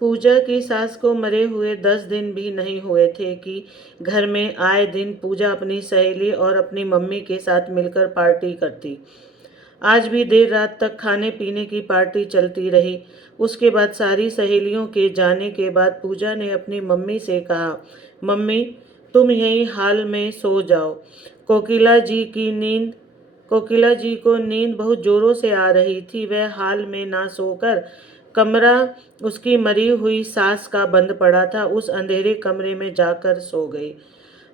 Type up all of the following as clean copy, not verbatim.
पूजा की सास को मरे हुए 10 दिन भी नहीं हुए थे कि घर में आए दिन पूजा अपनी सहेली और अपनी मम्मी के साथ मिलकर पार्टी करती। आज भी देर रात तक खाने पीने की पार्टी चलती रही। उसके बाद सारी सहेलियों के जाने के बाद पूजा ने अपनी मम्मी से कहा, मम्मी तुम यहीं हाल में सो जाओ। कोकिला जी की नींद कोकिला जी को नींद बहुत जोरों से आ रही थी। वह हाल में ना सोकर कमरा उसकी मरी हुई सास का बंद पड़ा था, उस अंधेरे कमरे में जाकर सो गई।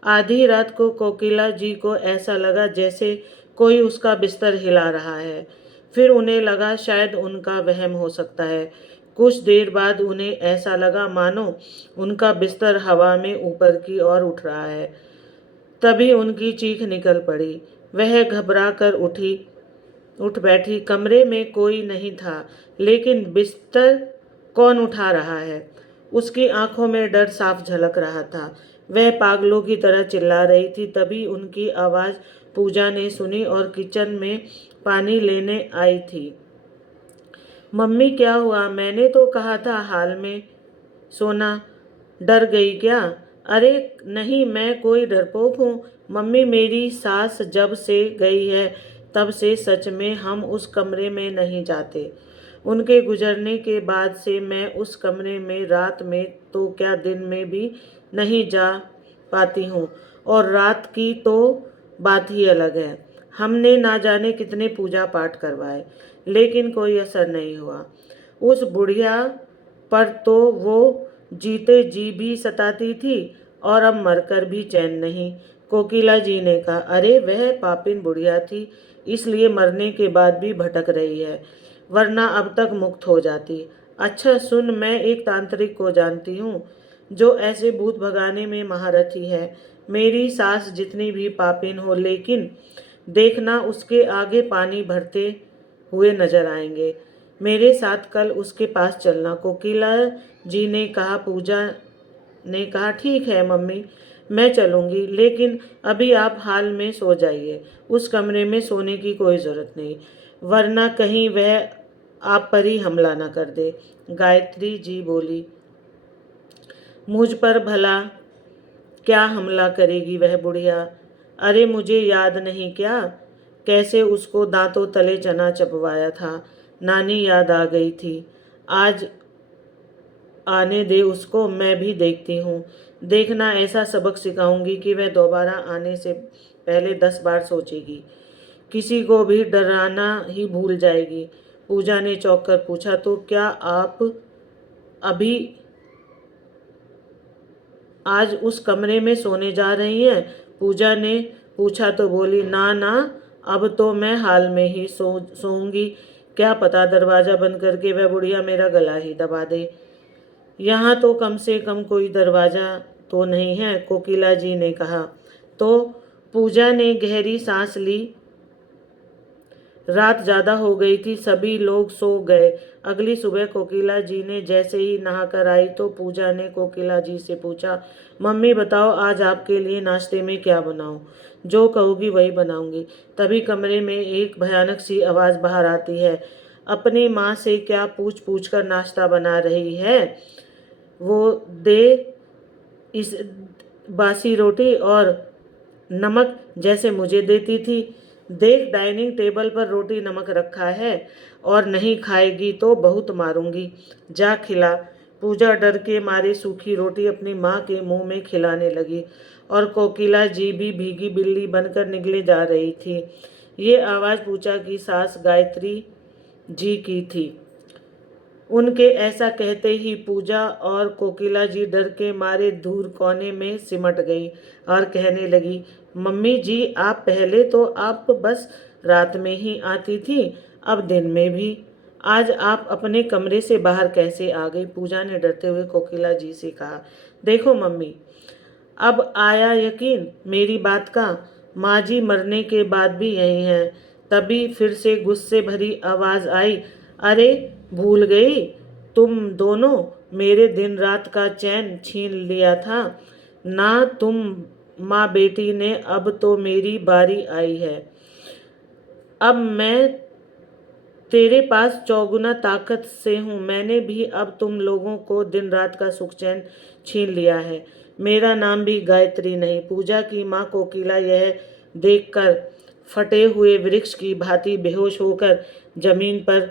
आधी रात को कोकिला जी को ऐसा लगा जैसे कोई उसका बिस्तर हिला रहा है। फिर उन्हें लगा शायद उनका वहम हो सकता है। कुछ देर बाद उन्हें ऐसा लगा मानो उनका बिस्तर हवा में ऊपर की ओर उठ रहा है। तभी उनकी चीख निकल पड़ी। वह घबरा कर उठ बैठी। कमरे में कोई नहीं था, लेकिन बिस्तर कौन उठा रहा है? उसकी आंखों में डर साफ झलक रहा था। वह पागलों की तरह चिल्ला रही थी। तभी उनकी आवाज़ पूजा ने सुनी और किचन में पानी लेने आई थी। मम्मी क्या हुआ? मैंने तो कहा था हाल में सोना। डर गई क्या? अरे नहीं, मैं कोई डरपोक हूँ मम्मी। मेरी सास जब से गई है तब से सच में हम उस कमरे में नहीं जाते। उनके गुजरने के बाद से मैं उस कमरे में रात में तो क्या दिन में भी नहीं जा पाती हूँ। और रात की तो बात ही अलग है। हमने ना जाने कितने पूजा पाठ करवाए, लेकिन कोई असर नहीं हुआ। उस बुढ़िया पर तो वो जीते जी भी सताती थी और अब मरकर भी चैन नहीं। कोकिला जी ने कहा, अरे वह पापिन बुढ़िया थी, इसलिए मरने के बाद भी भटक रही है, वरना अब तक मुक्त हो जाती। अच्छा सुन, मैं एक तांत्रिक को जानती हूँ जो ऐसे भूत भगाने में महारथी है। मेरी सास जितनी भी पापिन हो, लेकिन देखना उसके आगे पानी भरते हुए नजर आएंगे। मेरे साथ कल उसके पास चलना। कोकिला जी ने कहा। पूजा ने कहा, ठीक है मम्मी, मैं चलूंगी, लेकिन अभी आप हाल में सो जाइए। उस कमरे में सोने की कोई ज़रूरत नहीं, वरना कहीं वह आप पर ही हमला न कर दे। गायत्री जी बोली, मुझ पर भला क्या हमला करेगी वह बुढ़िया? अरे मुझे याद नहीं क्या, कैसे उसको दांतों तले चना चबवाया था। नानी याद आ गई थी। आज आने दे उसको, मैं भी देखती हूँ। देखना, ऐसा सबक सिखाऊंगी कि वह दोबारा आने से पहले 10 बार सोचेगी। किसी को भी डराना ही भूल जाएगी। पूजा ने चौंक कर पूछा, तो क्या आप अभी आज उस कमरे में सोने जा रही हैं? पूजा ने पूछा तो बोली, ना ना, अब तो मैं हाल में ही सोऊंगी। क्या पता दरवाज़ा बंद करके वह बुढ़िया मेरा गला ही दबा दे। यहाँ तो कम से कम कोई दरवाज़ा तो नहीं है, कोकिला जी ने कहा। तो पूजा ने गहरी सांस ली। रात ज़्यादा हो गई थी, सभी लोग सो गए। अगली सुबह कोकिला जी ने जैसे ही नहाकर आई तो पूजा ने कोकिला जी से पूछा, मम्मी बताओ आज आपके लिए नाश्ते में क्या बनाऊं? जो कहोगी वही बनाऊंगी। तभी कमरे में एक भयानक सी आवाज़ बाहर आती है, अपनी माँ से क्या पूछ पूछ कर नाश्ता बना रही है? वो दे इस बासी रोटी और नमक जैसे मुझे देती थी। देख, डाइनिंग टेबल पर रोटी नमक रखा है, और नहीं खाएगी तो बहुत मारूंगी। जा खिला। पूजा डर के मारे सूखी रोटी अपनी माँ के मुंह में खिलाने लगी, और कोकिला जी भी भीगी बिल्ली बनकर निकले जा रही थी। ये आवाज़ पूजा की सास गायत्री जी की थी। उनके ऐसा कहते ही पूजा और कोकिला जी डर के मारे दूर कोने में सिमट गई और कहने लगी, मम्मी जी आप पहले तो आप बस रात में ही आती थी, अब दिन में भी। आज आप अपने कमरे से बाहर कैसे आ गई? पूजा ने डरते हुए कोकिला जी से कहा। देखो मम्मी, अब आया यकीन मेरी बात का। माँ जी मरने के बाद भी यही हैं। तभी फिर से गुस्से भरी आवाज़ आई, अरे भूल गई? तुम दोनों मेरे दिन रात का चैन छीन लिया था ना तुम माँ बेटी ने। अब तो मेरी बारी आई है। अब मैं तेरे पास चौगुना ताकत से हूँ। मैंने भी अब तुम लोगों को दिन रात का सुख चैन छीन लिया है। मेरा नाम भी गायत्री नहीं। पूजा की माँ कोकिला यह देखकर फटे हुए वृक्ष की भांति बेहोश होकर जमीन पर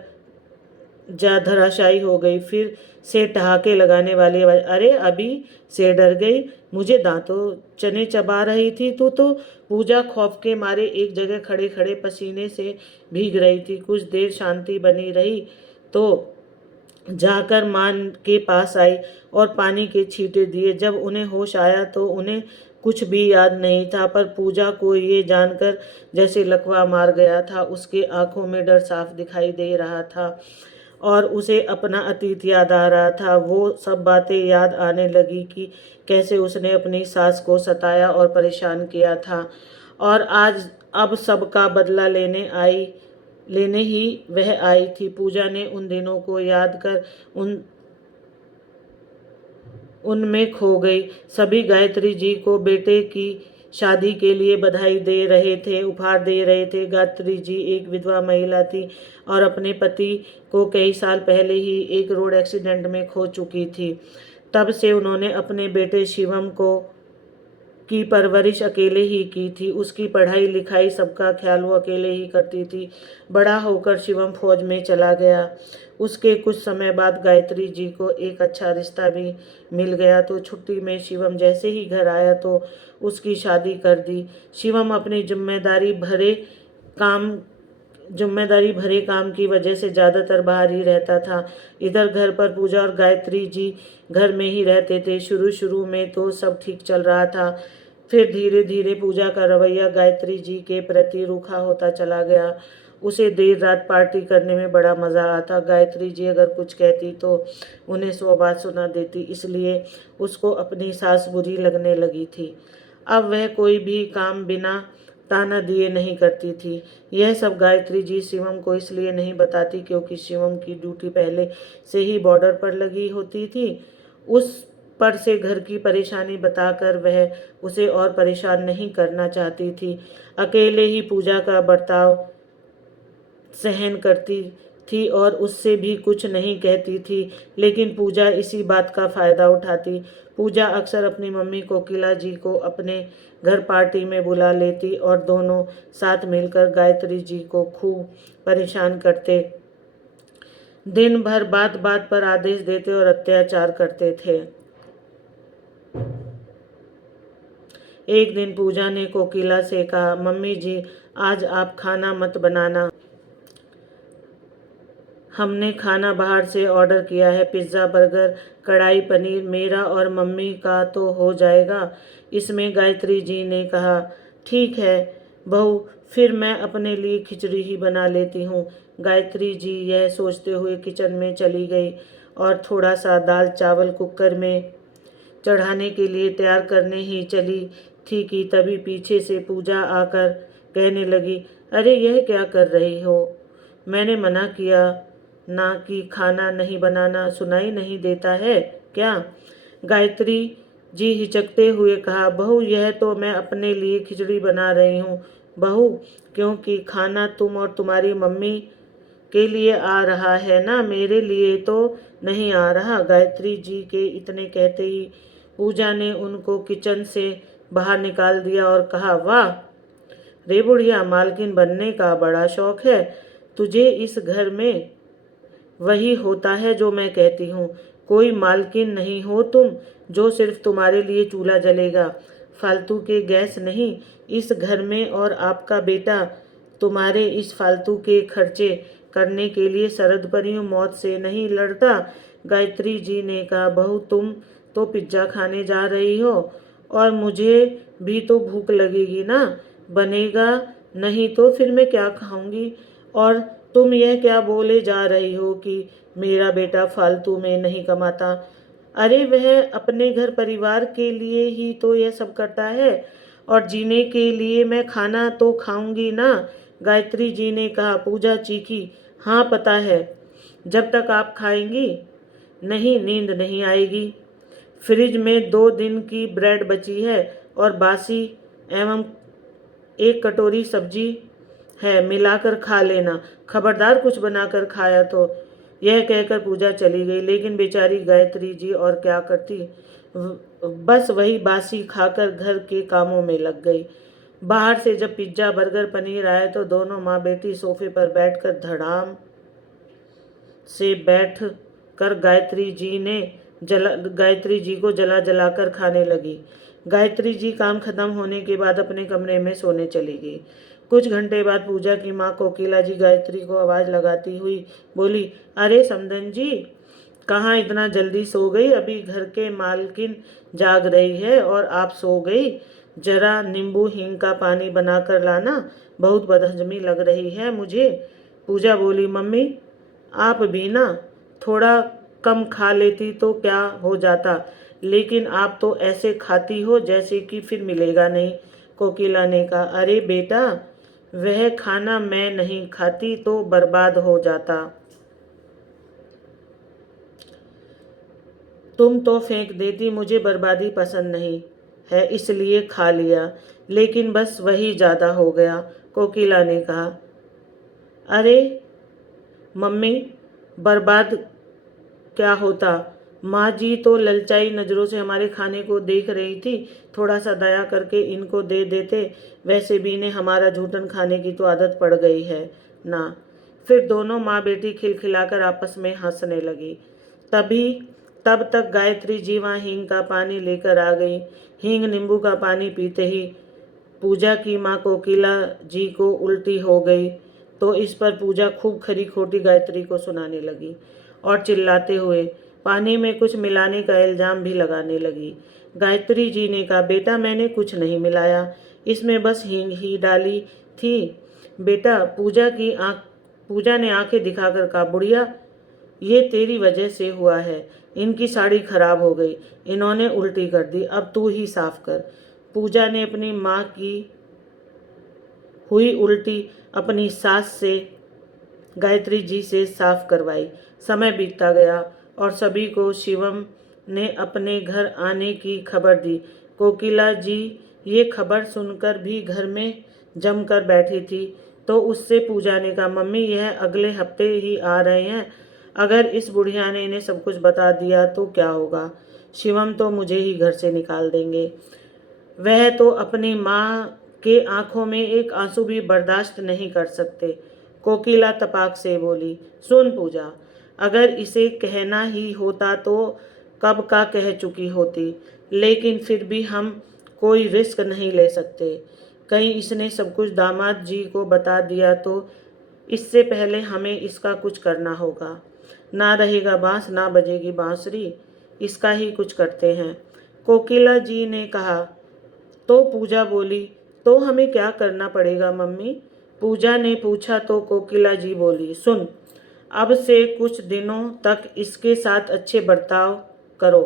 जा धराशायी हो गई। फिर से ठहाके लगाने वाली आवाज, अरे अभी से डर गई? मुझे दांतों चने चबा रही थी तू तो। पूजा खौफ के मारे एक जगह खड़े खड़े पसीने से भीग रही थी। कुछ देर शांति बनी रही तो जाकर मां के पास आई और पानी के छींटे दिए। जब उन्हें होश आया तो उन्हें कुछ भी याद नहीं था, पर पूजा को ये जानकर जैसे लकवा मार गया था। उसके आंखों में डर साफ दिखाई दे रहा था और उसे अपना अतीत याद आ रहा था। वो सब बातें याद आने लगी कि कैसे उसने अपनी सास को सताया और परेशान किया था, और आज अब सबका बदला लेने ही वह आई थी। पूजा ने उन दिनों को याद कर उनमें खो गई। सभी गायत्री जी को बेटे की शादी के लिए बधाई दे रहे थे, उपहार दे रहे थे। गायत्री जी एक विधवा महिला थी और अपने पति को कई साल पहले ही एक रोड एक्सीडेंट में खो चुकी थी। तब से उन्होंने अपने बेटे शिवम की परवरिश अकेले ही की थी। उसकी पढ़ाई लिखाई सबका ख्याल वो अकेले ही करती थी। बड़ा होकर शिवम फौज में चला गया। उसके कुछ समय बाद गायत्री जी को एक अच्छा रिश्ता भी मिल गया, तो छुट्टी में शिवम जैसे ही घर आया तो उसकी शादी कर दी। शिवम अपनी जिम्मेदारी भरे काम की वजह से ज़्यादातर बाहर ही रहता था। इधर घर पर पूजा और गायत्री जी घर में ही रहते थे। शुरू शुरू में तो सब ठीक चल रहा था, फिर धीरे धीरे पूजा का रवैया गायत्री जी के प्रति रूखा होता चला गया। उसे देर रात पार्टी करने में बड़ा मज़ा आता। गायत्री जी अगर कुछ कहती तो उन्हें 100 बात सुना देती, इसलिए उसको अपनी सास बुरी लगने लगी थी। अब वह कोई भी काम बिना ताना दिए नहीं करती थी। यह सब गायत्री जी शिवम को इसलिए नहीं बताती क्योंकि शिवम की ड्यूटी पहले से ही बॉर्डर पर लगी होती थी। उस पर से घर की परेशानी बताकर वह उसे और परेशान नहीं करना चाहती थी। अकेले ही पूजा का बर्ताव सहन करती थी और उससे भी कुछ नहीं कहती थी, लेकिन पूजा इसी बात का फ़ायदा उठाती। पूजा अक्सर अपनी मम्मी कोकिला जी को अपने घर पार्टी में बुला लेती और दोनों साथ मिलकर गायत्री जी को खूब परेशान करते। दिन भर बात बात पर आदेश देते और अत्याचार करते थे। एक दिन पूजा ने कोकिला से कहा, मम्मी जी आज आप खाना मत बनाना, हमने खाना बाहर से ऑर्डर किया है। पिज़्ज़ा, बर्गर, कढ़ाई पनीर, मेरा और मम्मी का तो हो जाएगा। इसमें गायत्री जी ने कहा, ठीक है बहू, फिर मैं अपने लिए खिचड़ी ही बना लेती हूँ। गायत्री जी यह सोचते हुए किचन में चली गई और थोड़ा सा दाल चावल कुकर में चढ़ाने के लिए तैयार करने ही चली थी कि तभी पीछे से पूजा आकर कहने लगी, अरे यह क्या कर रही हो? मैंने मना किया ना कि खाना नहीं बनाना, सुनाई नहीं देता है क्या? गायत्री जी हिचकते हुए कहा, बहू यह तो मैं अपने लिए खिचड़ी बना रही हूँ बहू, क्योंकि खाना तुम और तुम्हारी मम्मी के लिए आ रहा है ना, मेरे लिए तो नहीं आ रहा। गायत्री जी के इतने कहते ही पूजा ने उनको किचन से बाहर निकाल दिया और कहा, वाह रे बुढ़िया, मालकिन बनने का बड़ा शौक है तुझे। इस घर में वही होता है जो मैं कहती हूँ। कोई मालकिन नहीं हो तुम जो सिर्फ तुम्हारे लिए चूल्हा जलेगा, फालतू के गैस नहीं इस घर में। और आपका बेटा तुम्हारे इस फालतू के खर्चे करने के लिए सरहद पर यूं मौत से नहीं लड़ता। गायत्री जी ने कहा, बहू तुम तो पिज्ज़ा खाने जा रही हो और मुझे भी तो भूख लगेगी ना। बनेगा नहीं तो फिर मैं क्या खाऊंगी? और तुम यह क्या बोले जा रही हो कि मेरा बेटा फालतू में नहीं कमाता? अरे वह अपने घर परिवार के लिए ही तो यह सब करता है और जीने के लिए मैं खाना तो खाऊंगी ना। गायत्री जी ने कहा। पूजा चीखी, हाँ पता है, जब तक आप खाएंगी नहीं नींद नहीं आएगी। फ्रिज में 2 दिन की ब्रेड बची है और बासी एवं 1 कटोरी सब्जी है, मिलाकर खा लेना, खबरदार कुछ बनाकर खाया तो। यह कहकर पूजा चली गई, लेकिन बेचारी गायत्री जी और क्या करती, बस वही बासी खाकर घर के कामों में लग गई। बाहर से जब पिज्जा, बर्गर, पनीर आए तो दोनों माँ बेटी सोफे पर बैठकर धड़ाम से बैठ कर गायत्री जी को जला जलाकर खाने लगी। गायत्री जी काम खत्म होने के बाद अपने कमरे में सोने चली गई। कुछ घंटे बाद पूजा की माँ कोकिला जी गायत्री को आवाज लगाती हुई बोली, अरे समधन जी, कहाँ इतना जल्दी सो गई? अभी घर के मालकिन जाग रही है और आप सो गई। जरा नींबू हींग का पानी बनाकर लाना, बहुत बदहजमी लग रही है मुझे। पूजा बोली, मम्मी आप भी ना थोड़ा कम खा लेती तो क्या हो जाता, लेकिन आप तो ऐसे खाती हो जैसे कि फिर मिलेगा नहीं। कोकिला ने कहा, अरे बेटा, वह खाना मैं नहीं खाती तो बर्बाद हो जाता। तुम तो फेंक देती, मुझे बर्बादी पसंद नहीं है इसलिए खा लिया, लेकिन बस वही ज़्यादा हो गया। कोकिला ने कहा, अरे मम्मी, बर्बाद क्या होता? माँ जी तो ललचाई नज़रों से हमारे खाने को देख रही थी, थोड़ा सा दया करके इनको दे देते, वैसे भी इन्हें हमारा झूठन खाने की तो आदत पड़ गई है ना। फिर दोनों माँ बेटी खिलखिलाकर आपस में हंसने लगी। तब तक गायत्री जी वहाँ हींग का पानी लेकर आ गई। हींग नींबू का पानी पीते ही पूजा की माँ कोकिला जी को उल्टी हो गई, तो इस पर पूजा खूब खरी खोटी गायत्री को सुनाने लगी और चिल्लाते हुए पानी में कुछ मिलाने का इल्ज़ाम भी लगाने लगी। गायत्री जी ने कहा, बेटा मैंने कुछ नहीं मिलाया, इसमें बस हींग ही डाली थी। बेटा, पूजा ने आंखें दिखाकर कहा, बुढ़िया, ये तेरी वजह से हुआ है। इनकी साड़ी खराब हो गई, इन्होंने उल्टी कर दी, अब तू ही साफ कर। पूजा ने अपनी माँ की हुई उल्टी अपनी सास से गायत्री जी से साफ करवाई। समय बीतता गया और सभी को शिवम ने अपने घर आने की खबर दी। कोकिला जी ये खबर सुनकर भी घर में जमकर बैठी थी, तो उससे पूजा ने कहा, मम्मी यह अगले हफ्ते ही आ रहे हैं, अगर इस बुढ़िया ने इन्हें सब कुछ बता दिया तो क्या होगा? शिवम तो मुझे ही घर से निकाल देंगे। वह तो अपनी माँ के आंखों में एक आंसू भी बर्दाश्त नहीं कर सकते। कोकिला तपाक से बोली, सुन पूजा, अगर इसे कहना ही होता तो कब का कह चुकी होती, लेकिन फिर भी हम कोई रिस्क नहीं ले सकते। कहीं इसने सब कुछ दामाद जी को बता दिया तो इससे पहले हमें इसका कुछ करना होगा। ना रहेगा बांस, ना बजेगी बांसुरी, इसका ही कुछ करते हैं। कोकिला जी ने कहा। तो पूजा बोली, तो हमें क्या करना पड़ेगा मम्मी? पूजा ने पूछा तो कोकिला जी बोली, सुन, अब से कुछ दिनों तक इसके साथ अच्छे बर्ताव करो,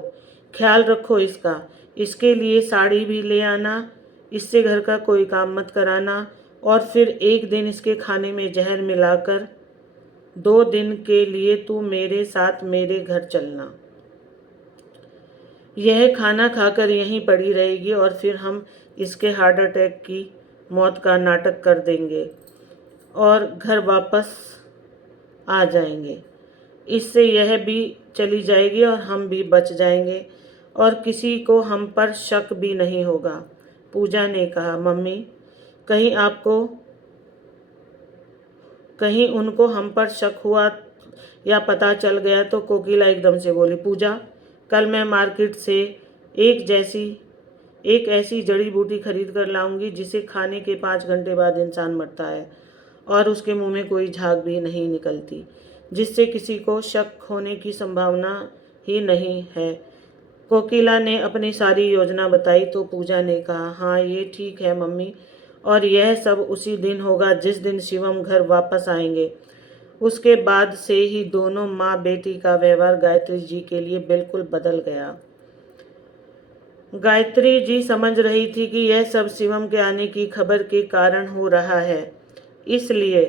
ख्याल रखो इसका, इसके लिए साड़ी भी ले आना, इससे घर का कोई काम मत कराना, और फिर एक दिन इसके खाने में जहर मिलाकर 2 दिन के लिए तू मेरे साथ मेरे घर चलना। यह खाना खाकर यहीं पड़ी रहेगी और फिर हम इसके हार्ट अटैक की मौत का नाटक कर देंगे और घर वापस आ जाएंगे। इससे यह भी चली जाएगी और हम भी बच जाएंगे और किसी को हम पर शक भी नहीं होगा। पूजा ने कहा, मम्मी, कहीं उनको हम पर शक हुआ या पता चल गया तो? कोकिला एकदम से बोली, पूजा, कल मैं मार्केट से एक ऐसी जड़ी बूटी खरीद कर लाऊंगी जिसे खाने के 5 घंटे बाद इंसान मरता है और उसके मुंह में कोई झाग भी नहीं निकलती, जिससे किसी को शक होने की संभावना ही नहीं है। कोकिला ने अपनी सारी योजना बताई तो पूजा ने कहा, हाँ ये ठीक है मम्मी, और यह सब उसी दिन होगा जिस दिन शिवम घर वापस आएंगे। उसके बाद से ही दोनों माँ बेटी का व्यवहार गायत्री जी के लिए बिल्कुल बदल गया। गायत्री जी समझ रही थी कि यह सब शिवम के आने की खबर के कारण हो रहा है, इसलिए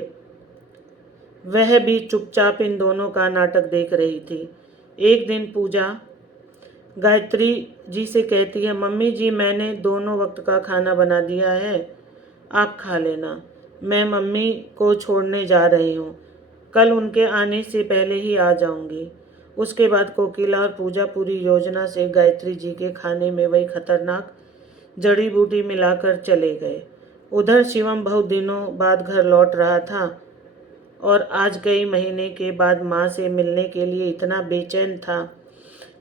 वह भी चुपचाप इन दोनों का नाटक देख रही थी। एक दिन पूजा गायत्री जी से कहती है, मम्मी जी, मैंने दोनों वक्त का खाना बना दिया है, आप खा लेना। मैं मम्मी को छोड़ने जा रही हूँ। कल उनके आने से पहले ही आ जाऊंगी। उसके बाद कोकिला और पूजा पूरी योजना से गायत्री जी के खाने में वही खतरनाक जड़ी बूटी मिलाकर चले गए। उधर शिवम बहुत दिनों बाद घर लौट रहा था और आज कई महीने के बाद माँ से मिलने के लिए इतना बेचैन था।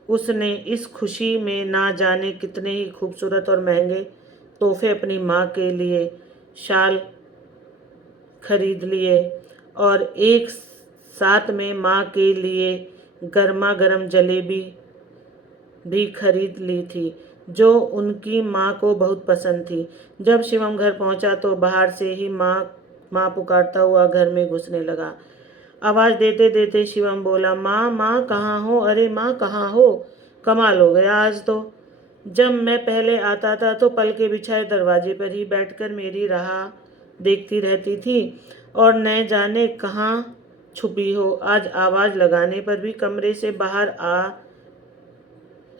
उसने इस खुशी में ना जाने कितने ही खूबसूरत और महंगे तोहफे अपनी माँ के लिए शाल खरीद लिए और एक साथ में माँ के लिए गर्मा गर्म जलेबी भी खरीद ली थी, जो उनकी माँ को बहुत पसंद थी। जब शिवम घर पहुंचा तो बाहर से ही माँ माँ पुकारता हुआ घर में घुसने लगा। आवाज़ देते देते शिवम बोला, माँ माँ कहाँ हो? अरे माँ कहाँ हो? कमाल हो गया आज तो। जब मैं पहले आता था तो पल के बिछाए दरवाजे पर ही बैठकर मेरी राह देखती रहती थी और न जाने कहाँ छुपी हो। आज आवाज़ लगाने पर भी कमरे से बाहर आ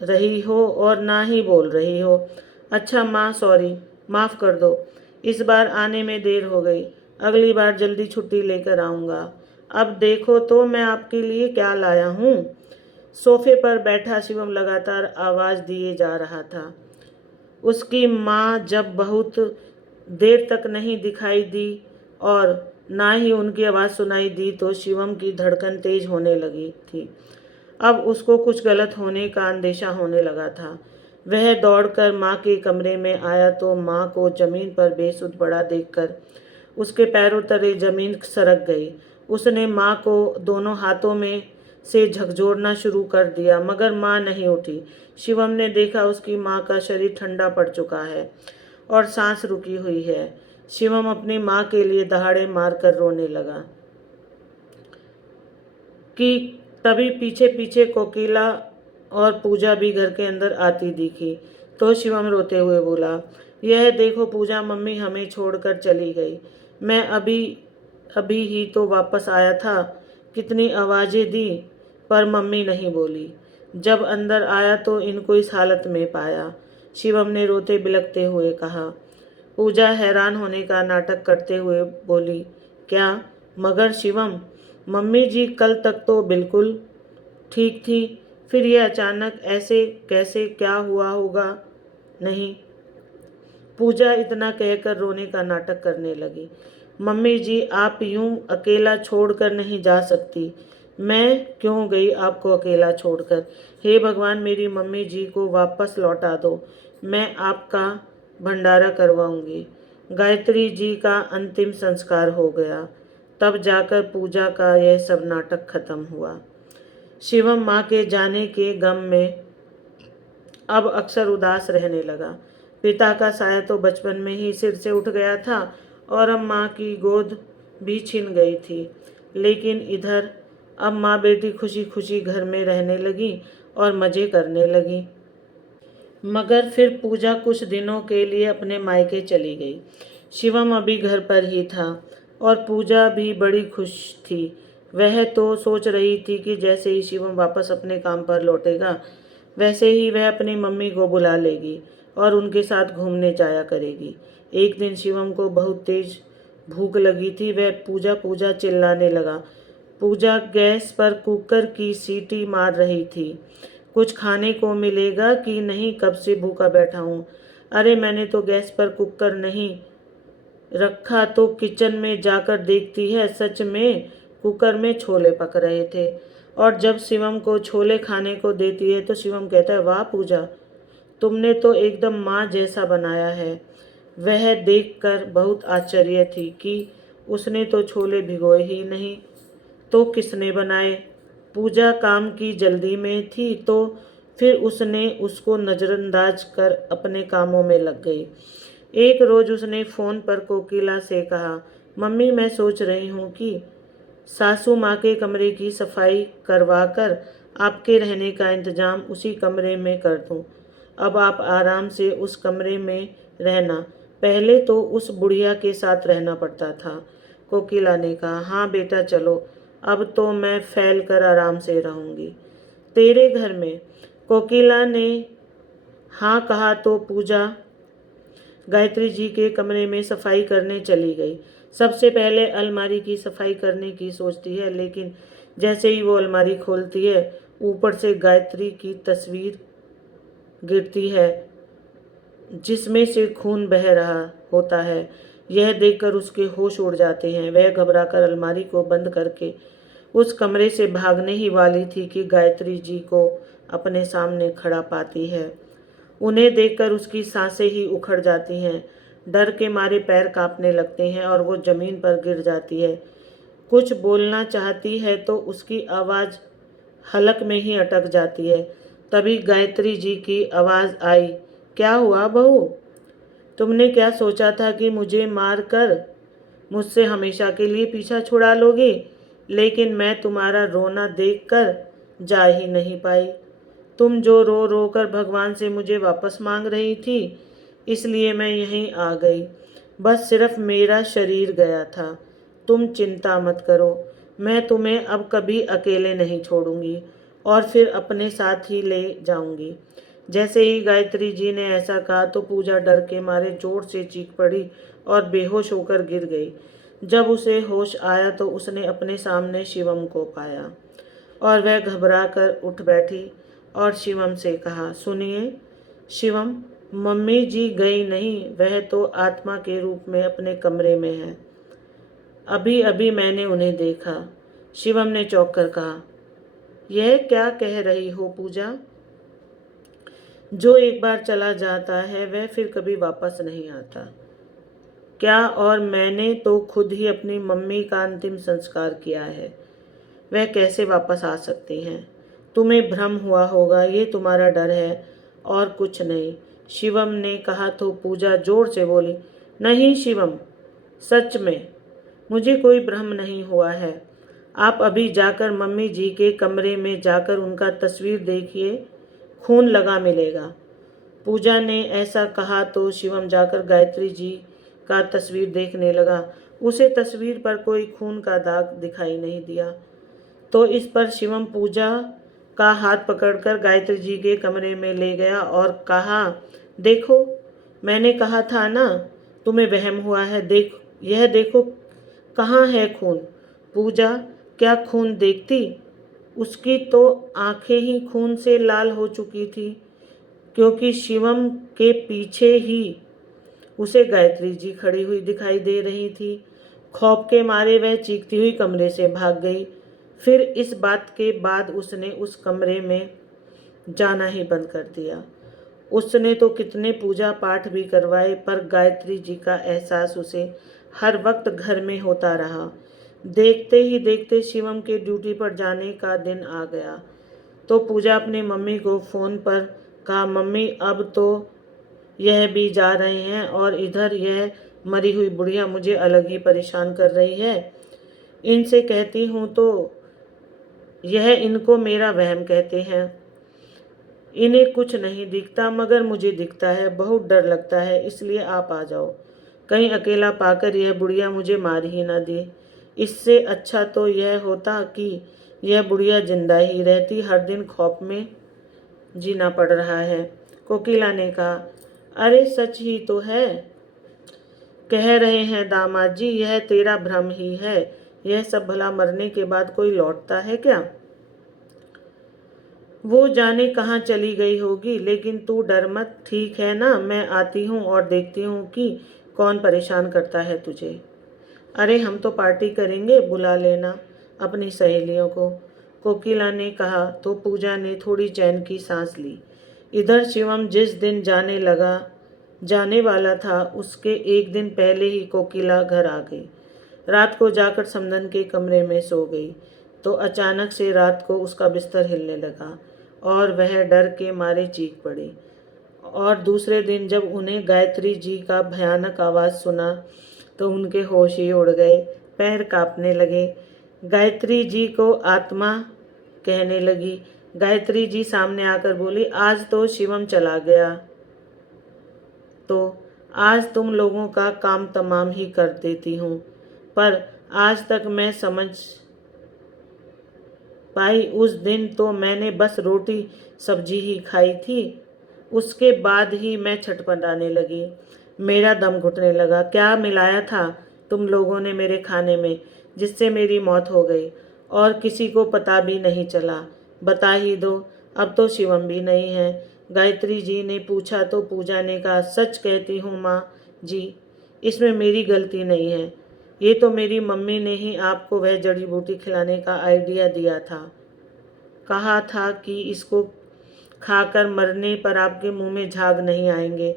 रही हो और ना ही बोल रही हो। अच्छा माँ, सॉरी, माफ़ कर दो। इस बार आने में देर हो गई। अगली बार जल्दी छुट्टी लेकर आऊँगा। अब देखो तो मैं आपके लिए क्या लाया हूँ। सोफे पर बैठा शिवम लगातार आवाज़ दिए जा रहा था। उसकी माँ जब बहुत देर तक नहीं दिखाई दी और ना ही उनकी आवाज़ सुनाई दी तो शिवम की धड़कन तेज होने लगी थी। अब उसको कुछ गलत होने का अंदेशा होने लगा था। वह दौड़कर माँ के कमरे में आया तो माँ को जमीन पर बेसुध पड़ा देखकर उसके पैरों तले जमीन सरक गई। उसने माँ को दोनों हाथों में से झकझोरना शुरू कर दिया, मगर माँ नहीं उठी। शिवम ने देखा उसकी माँ का शरीर ठंडा पड़ चुका है और सांस रुकी हुई है। शिवम अपनी माँ के लिए दहाड़े मारकर रोने लगा कि तभी पीछे पीछे कोकिला और पूजा भी घर के अंदर आती दिखी। तो शिवम रोते हुए बोला, यह देखो पूजा, मम्मी हमें छोड़कर चली गई। मैं अभी अभी ही तो वापस आया था। कितनी आवाज़ें दी पर मम्मी नहीं बोली। जब अंदर आया तो इनको इस हालत में पाया। शिवम ने रोते बिलखते हुए कहा। पूजा हैरान होने का नाटक करते हुए बोली, क्या? मगर शिवम, मम्मी जी कल तक तो बिल्कुल ठीक थी, फिर ये अचानक ऐसे कैसे? क्या हुआ होगा? नहीं। पूजा इतना कहकर रोने का नाटक करने लगी। मम्मी जी, आप यूं अकेला छोड़कर नहीं जा सकती। मैं क्यों गई आपको अकेला छोड़कर? हे भगवान, मेरी मम्मी जी को वापस लौटा दो। मैं आपका भंडारा करवाऊंगी। गायत्री जी का अंतिम संस्कार हो गया। तब जाकर पूजा का यह सब नाटक खत्म हुआ। शिवम माँ के जाने के गम में अब अक्सर उदास रहने लगा। पिता का साया तो बचपन में ही सिर से उठ गया था और अब माँ की गोद भी छिन गई थी। लेकिन इधर अब माँ बेटी खुशी खुशी घर में रहने लगी और मज़े करने लगी। मगर फिर पूजा कुछ दिनों के लिए अपने मायके चली गई। शिवम अभी घर पर ही था और पूजा भी बड़ी खुश थी। वह तो सोच रही थी कि जैसे ही शिवम वापस अपने काम पर लौटेगा वैसे ही वह अपनी मम्मी को बुला लेगी और उनके साथ घूमने जाया करेगी। एक दिन शिवम को बहुत तेज भूख लगी थी। वह पूजा पूजा चिल्लाने लगा। पूजा गैस पर कुकर की सीटी मार रही थी। कुछ खाने को मिलेगा कि नहीं? कब से भूखा बैठा हूँ। अरे मैंने तो गैस पर कुकर नहीं रखा तो किचन में जाकर देखती है, सच में कुकर में छोले पक रहे थे। और जब शिवम को छोले खाने को देती है तो शिवम कहता है, वाह पूजा, तुमने तो एकदम माँ जैसा बनाया है। वह देखकर बहुत आश्चर्य थी कि उसने तो छोले भिगोए ही नहीं तो किसने बनाए। पूजा काम की जल्दी में थी तो फिर उसने उसको नज़रअंदाज कर अपने कामों में लग गई। एक रोज़ उसने फ़ोन पर कोकिला से कहा, मम्मी मैं सोच रही हूँ कि सासू माँ के कमरे की सफाई करवाकर आपके रहने का इंतज़ाम उसी कमरे में कर दूँ। अब आप आराम से उस कमरे में रहना। पहले तो उस बुढ़िया के साथ रहना पड़ता था। कोकिला ने कहा, हाँ बेटा चलो, अब तो मैं फैल कर आराम से रहूँगी तेरे घर में। कोकिला ने हाँ कहा तो पूजा गायत्री जी के कमरे में सफाई करने चली गई। सबसे पहले अलमारी की सफाई करने की सोचती है, लेकिन जैसे ही वो अलमारी खोलती है, ऊपर से गायत्री की तस्वीर गिरती है जिसमें से खून बह रहा होता है। यह देखकर उसके होश उड़ जाते हैं। वह घबराकर अलमारी को बंद करके उस कमरे से भागने ही वाली थी कि गायत्री जी को अपने सामने खड़ा पाती है। उन्हें देखकर उसकी सांसें ही उखड़ जाती हैं। डर के मारे पैर कांपने लगते हैं और वो जमीन पर गिर जाती है। कुछ बोलना चाहती है तो उसकी आवाज़ हलक में ही अटक जाती है। तभी गायत्री जी की आवाज़ आई, क्या हुआ बहू? तुमने क्या सोचा था कि मुझे मार कर मुझसे हमेशा के लिए पीछा छुड़ा लोगी? लेकिन मैं तुम्हारा रोना देखकर जा ही नहीं पाई। तुम जो रो रो कर भगवान से मुझे वापस मांग रही थी, इसलिए मैं यहीं आ गई। बस सिर्फ मेरा शरीर गया था। तुम चिंता मत करो, मैं तुम्हें अब कभी अकेले नहीं छोड़ूंगी और फिर अपने साथ ही ले जाऊंगी। जैसे ही गायत्री जी ने ऐसा कहा तो पूजा डर के मारे जोर से चीख पड़ी और बेहोश होकर गिर गई। जब उसे होश आया तो उसने अपने सामने शिवम को पाया और वह घबरा कर उठ बैठी और शिवम से कहा, सुनिए शिवम, मम्मी जी गई नहीं, वह तो आत्मा के रूप में अपने कमरे में है। अभी अभी मैंने उन्हें देखा। शिवम ने चौंक कर कहा, यह क्या कह रही हो पूजा? जो एक बार चला जाता है वह फिर कभी वापस नहीं आता। क्या? और मैंने तो खुद ही अपनी मम्मी का अंतिम संस्कार किया है, वह कैसे वापस आ सकती हैं? तुम्हें भ्रम हुआ होगा, ये तुम्हारा डर है और कुछ नहीं। शिवम ने कहा तो पूजा जोर से बोली, नहीं शिवम, सच में मुझे कोई भ्रम नहीं हुआ है। आप अभी जाकर मम्मी जी के कमरे में जाकर उनका तस्वीर देखिए, खून लगा मिलेगा। पूजा ने ऐसा कहा तो शिवम जाकर गायत्री जी का तस्वीर देखने लगा। उसे तस्वीर पर कोई खून का दाग दिखाई नहीं दिया। तो इस पर शिवम पूजा का हाथ पकड़कर गायत्री जी के कमरे में ले गया और कहा, देखो मैंने कहा था ना तुम्हें वहम हुआ है, यह देखो कहाँ है खून। पूजा क्या खून देखती? उसकी तो आंखें ही खून से लाल हो चुकी थी, क्योंकि शिवम के पीछे ही उसे गायत्री जी खड़ी हुई दिखाई दे रही थी। खौफ के मारे वह चीखती हुई कमरे से भाग गई। फिर इस बात के बाद उसने उस कमरे में जाना ही बंद कर दिया। उसने तो कितने पूजा पाठ भी करवाए, पर गायत्री जी का एहसास उसे हर वक्त घर में होता रहा। देखते ही देखते शिवम के ड्यूटी पर जाने का दिन आ गया तो पूजा अपनी मम्मी को फ़ोन पर कहा, मम्मी अब तो यह भी जा रहे हैं और इधर यह मरी हुई बुढ़िया मुझे अलग ही परेशान कर रही है। इनसे कहती हूँ तो यह इनको मेरा वहम कहते हैं। इन्हें कुछ नहीं दिखता मगर मुझे दिखता है। बहुत डर लगता है, इसलिए आप आ जाओ। कहीं अकेला पाकर यह बुढ़िया मुझे मार ही ना दे। इससे अच्छा तो यह होता कि यह बुढ़िया जिंदा ही रहती। हर दिन खौफ में जीना पड़ रहा है। कोकिला ने कहा, अरे सच ही तो है, कह रहे हैं दामाद जी, यह तेरा भ्रम ही है। यह सब भला मरने के बाद कोई लौटता है क्या? वो जाने कहाँ चली गई होगी, लेकिन तू डर मत, ठीक है ना? मैं आती हूँ और देखती हूँ कि कौन परेशान करता है तुझे। अरे हम तो पार्टी करेंगे, बुला लेना अपनी सहेलियों को, कोकिला ने कहा तो पूजा ने थोड़ी चैन की सांस ली। इधर शिवम जिस दिन जाने वाला था उसके एक दिन पहले ही कोकिला घर आ गई। रात को जाकर समदन के कमरे में सो गई तो अचानक से रात को उसका बिस्तर हिलने लगा और वह डर के मारे चीख पड़ी। और दूसरे दिन जब उन्हें गायत्री जी का भयानक आवाज़ सुना तो उनके होश ही उड़ गए, पैर कांपने लगे। गायत्री जी को आत्मा कहने लगी। गायत्री जी सामने आकर बोली, आज तो शिवम चला गया तो आज तुम लोगों का काम तमाम ही कर देती हूँ, पर आज तक मैं समझ पाई उस दिन तो मैंने बस रोटी सब्जी ही खाई थी। उसके बाद ही मैं छटपटाने लगी, मेरा दम घुटने लगा। क्या मिलाया था तुम लोगों ने मेरे खाने में, जिससे मेरी मौत हो गई और किसी को पता भी नहीं चला। बता ही दो, अब तो शिवम भी नहीं है। गायत्री जी ने पूछा तो पूजा ने कहा, सच कहती हूँ माँ जी, इसमें मेरी गलती नहीं है। ये तो मेरी मम्मी ने ही आपको वह जड़ी बूटी खिलाने का आइडिया दिया था। कहा था कि इसको खाकर मरने पर आपके मुंह में झाग नहीं आएंगे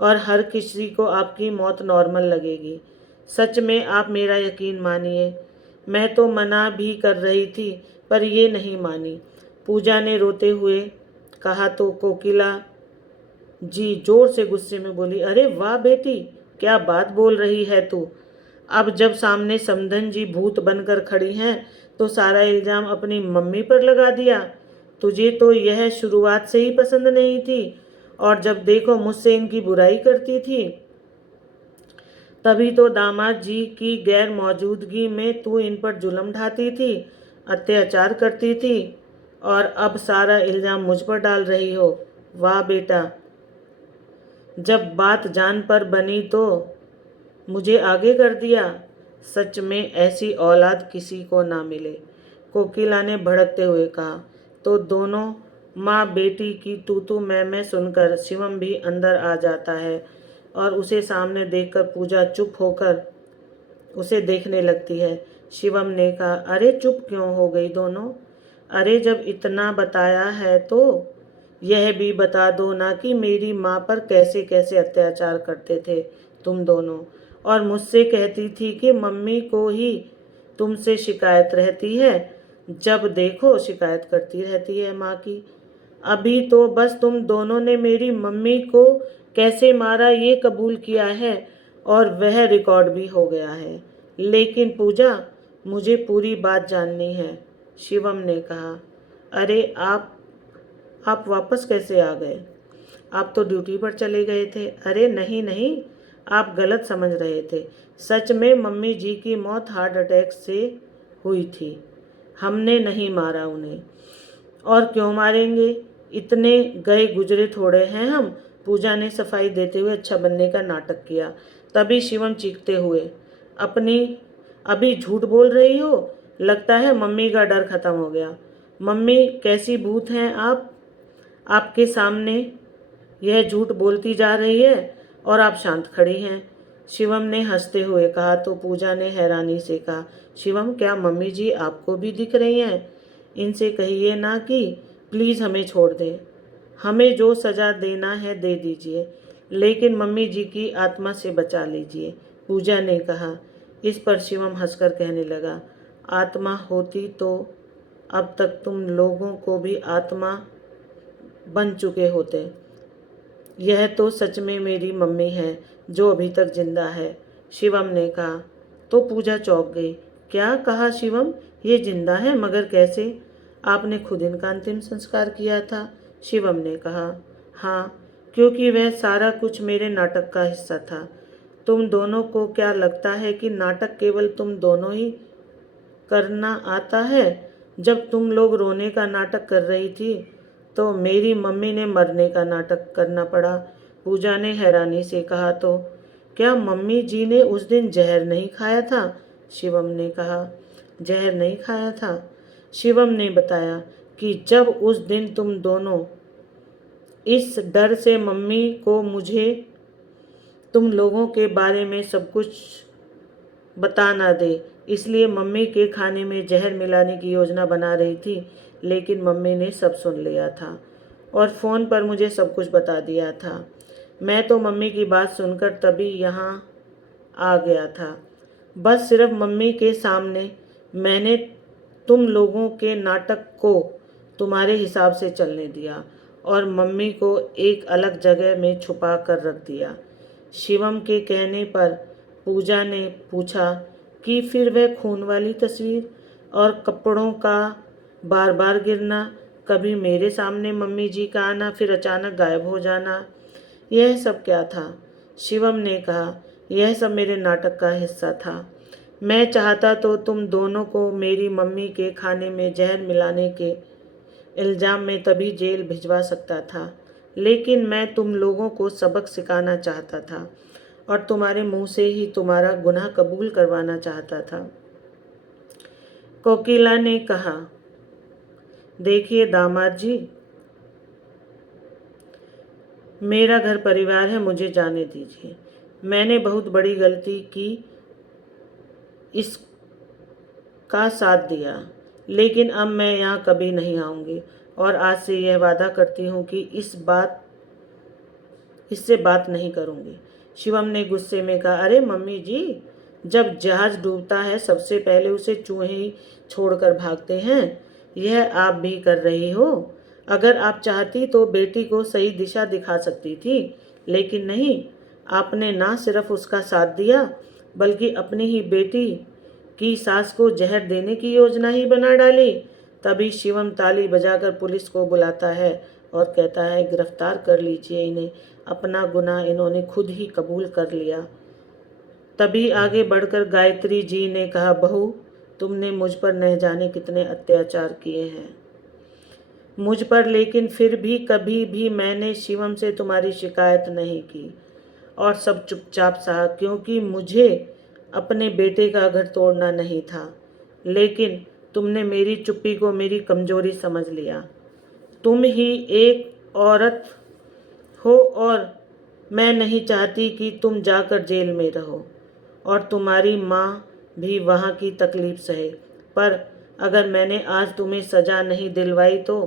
और हर किसी को आपकी मौत नॉर्मल लगेगी। सच में आप मेरा यकीन मानिए, मैं तो मना भी कर रही थी पर ये नहीं मानी। पूजा ने रोते हुए कहा तो कोकिला जी जोर से गुस्से में बोली, अरे वाह बेटी, क्या बात बोल रही है तू। अब जब सामने समधन जी भूत बनकर खड़ी हैं तो सारा इल्ज़ाम अपनी मम्मी पर लगा दिया। तुझे तो यह शुरुआत से ही पसंद नहीं थी और जब देखो मुझसे इनकी बुराई करती थी। तभी तो दामाद जी की गैर मौजूदगी में तू इन पर जुल्म ढाती थी, अत्याचार करती थी और अब सारा इल्ज़ाम मुझ पर डाल रही हो। वाह बेटा, जब बात जान पर बनी तो मुझे आगे कर दिया। सच में ऐसी औलाद किसी को ना मिले, कोकिला ने भड़कते हुए कहा। तो दोनों माँ बेटी की तू मैं सुनकर शिवम भी अंदर आ जाता है और उसे सामने देखकर पूजा चुप होकर उसे देखने लगती है। शिवम ने कहा, अरे चुप क्यों हो गई दोनों? अरे जब इतना बताया है तो यह भी बता दो ना कि मेरी माँ पर कैसे कैसे अत्याचार करते थे तुम दोनों, और मुझसे कहती थी कि मम्मी को ही तुमसे शिकायत रहती है, जब देखो शिकायत करती रहती है माँ की। अभी तो बस तुम दोनों ने मेरी मम्मी को कैसे मारा ये कबूल किया है और वह रिकॉर्ड भी हो गया है। लेकिन पूजा, मुझे पूरी बात जाननी है, शिवम ने कहा। अरे आप वापस कैसे आ गए? आप तो ड्यूटी पर चले गए थे। अरे नहीं नहीं, आप गलत समझ रहे थे। सच में मम्मी जी की मौत हार्ट अटैक से हुई थी। हमने नहीं मारा उन्हें। और क्यों मारेंगे, इतने गए गुजरे थोड़े हैं हम। पूजा ने सफाई देते हुए अच्छा बनने का नाटक किया। तभी शिवम चीखते हुए, अपनी अभी झूठ बोल रही हो? लगता है मम्मी का डर खत्म हो गया। मम्मी कैसी भूत हैं आप? आपके सामने यह झूठ बोलती जा रही है और आप शांत खड़ी हैं। शिवम ने हंसते हुए कहा तो पूजा ने हैरानी से कहा, शिवम क्या मम्मी जी आपको भी दिख रही हैं? इनसे कहिए ना कि प्लीज़ हमें छोड़ दें। हमें जो सज़ा देना है दे दीजिए, लेकिन मम्मी जी की आत्मा से बचा लीजिए, पूजा ने कहा। इस पर शिवम हंसकर कहने लगा, आत्मा होती तो अब तक तुम लोगों को भी आत्मा बन चुके होते। यह तो सच में मेरी मम्मी है जो अभी तक जिंदा है, शिवम ने कहा। तो पूजा चौंक गई। क्या कहा शिवम? ये जिंदा है मगर कैसे? आपने खुद इनका अंतिम संस्कार किया था, शिवम ने कहा। हाँ, क्योंकि वह सारा कुछ मेरे नाटक का हिस्सा था। तुम दोनों को क्या लगता है कि नाटक केवल तुम दोनों ही करना आता है? जब तुम लोग रोने का नाटक कर रही थी तो मेरी मम्मी ने मरने का नाटक करना पड़ा, पूजा ने हैरानी से कहा। तो क्या मम्मी जी ने उस दिन जहर नहीं खाया था? शिवम ने कहा। जहर नहीं खाया था? शिवम ने बताया कि जब उस दिन तुम दोनों इस डर से मम्मी को मुझे तुम लोगों के बारे में सब कुछ बता ना दे, इसलिए मम्मी के खाने में जहर मिलाने की योजना बना रही थी, लेकिन मम्मी ने सब सुन लिया था और फ़ोन पर मुझे सब कुछ बता दिया था। मैं तो मम्मी की बात सुनकर तभी यहाँ आ गया था। बस सिर्फ मम्मी के सामने मैंने तुम लोगों के नाटक को तुम्हारे हिसाब से चलने दिया और मम्मी को एक अलग जगह में छुपा कर रख दिया। शिवम के कहने पर पूजा ने पूछा कि फिर वह खून वाली तस्वीर और कपड़ों का बार बार गिरना, कभी मेरे सामने मम्मी जी का आना फिर अचानक गायब हो जाना, यह सब क्या था? शिवम ने कहा, यह सब मेरे नाटक का हिस्सा था। मैं चाहता तो तुम दोनों को मेरी मम्मी के खाने में जहर मिलाने के इल्ज़ाम में तभी जेल भिजवा सकता था, लेकिन मैं तुम लोगों को सबक सिखाना चाहता था और तुम्हारे मुंह से ही तुम्हारा गुनाह कबूल करवाना चाहता था। कोकिला ने कहा, देखिए दामाद जी, मेरा घर परिवार है, मुझे जाने दीजिए। मैंने बहुत बड़ी गलती की, इसका साथ दिया, लेकिन अब मैं यहाँ कभी नहीं आऊँगी और आज से यह वादा करती हूँ कि इससे बात नहीं करूँगी। शिवम ने गुस्से में कहा, अरे मम्मी जी, जब जहाज डूबता है सबसे पहले उसे चूहे ही छोड़कर भागते हैं। यह आप भी कर रही हो। अगर आप चाहती तो बेटी को सही दिशा दिखा सकती थी, लेकिन नहीं, आपने ना सिर्फ उसका साथ दिया बल्कि अपनी ही बेटी की सास को जहर देने की योजना ही बना डाली। तभी शिवम ताली बजाकर पुलिस को बुलाता है और कहता है, गिरफ्तार कर लीजिए इन्हें, अपना गुनाह इन्होंने खुद ही कबूल कर लिया। तभी आगे बढ़कर गायत्री जी ने कहा, बहू, तुमने मुझ पर न जाने कितने अत्याचार किए हैं मुझ पर, लेकिन फिर भी कभी भी मैंने शिवम से तुम्हारी शिकायत नहीं की और सब चुपचाप सहा, क्योंकि मुझे अपने बेटे का घर तोड़ना नहीं था। लेकिन तुमने मेरी चुप्पी को मेरी कमजोरी समझ लिया। तुम ही एक औरत हो और मैं नहीं चाहती कि तुम जाकर जेल में रहो और तुम्हारी माँ भी वहाँ की तकलीफ सहे। पर अगर मैंने आज तुम्हें सज़ा नहीं दिलवाई तो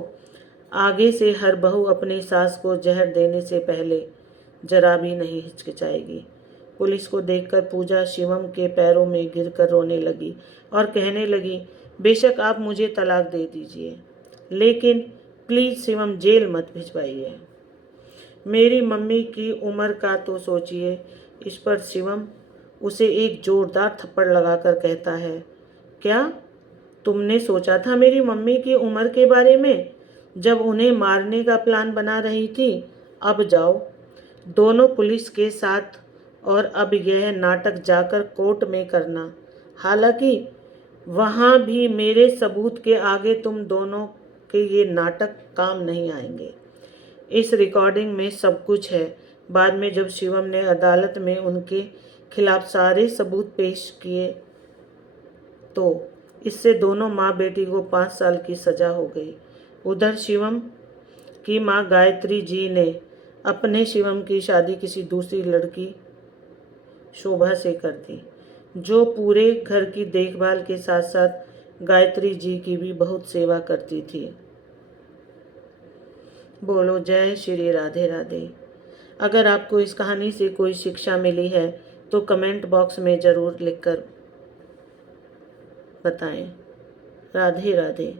आगे से हर बहू अपनी सास को जहर देने से पहले जरा भी नहीं हिचकिचाएगी। पुलिस को देखकर पूजा शिवम के पैरों में गिरकर रोने लगी और कहने लगी, बेशक आप मुझे तलाक दे दीजिए, लेकिन प्लीज़ शिवम जेल मत भिजवाइए। मेरी मम्मी की उम्र का तो सोचिए। इस पर शिवम उसे एक जोरदार थप्पड़ लगाकर कहता है, क्या तुमने सोचा था मेरी मम्मी की उम्र के बारे में जब उन्हें मारने का प्लान बना रही थी? अब जाओ दोनों पुलिस के साथ, और अब यह नाटक जाकर कोर्ट में करना। हालांकि वहाँ भी मेरे सबूत के आगे तुम दोनों के ये नाटक काम नहीं आएंगे। इस रिकॉर्डिंग में सब कुछ है। बाद में जब शिवम ने अदालत में उनके खिलाफ सारे सबूत पेश किए तो इससे दोनों माँ बेटी को 5 साल की सज़ा हो गई। उधर शिवम की माँ गायत्री जी ने अपने शिवम की शादी किसी दूसरी लड़की शोभा से कर दी, जो पूरे घर की देखभाल के साथ साथ गायत्री जी की भी बहुत सेवा करती थी। बोलो जय श्री राधे राधे। अगर आपको इस कहानी से कोई शिक्षा मिली है तो कमेंट बॉक्स में ज़रूर लिखकर बताएं। राधे राधे।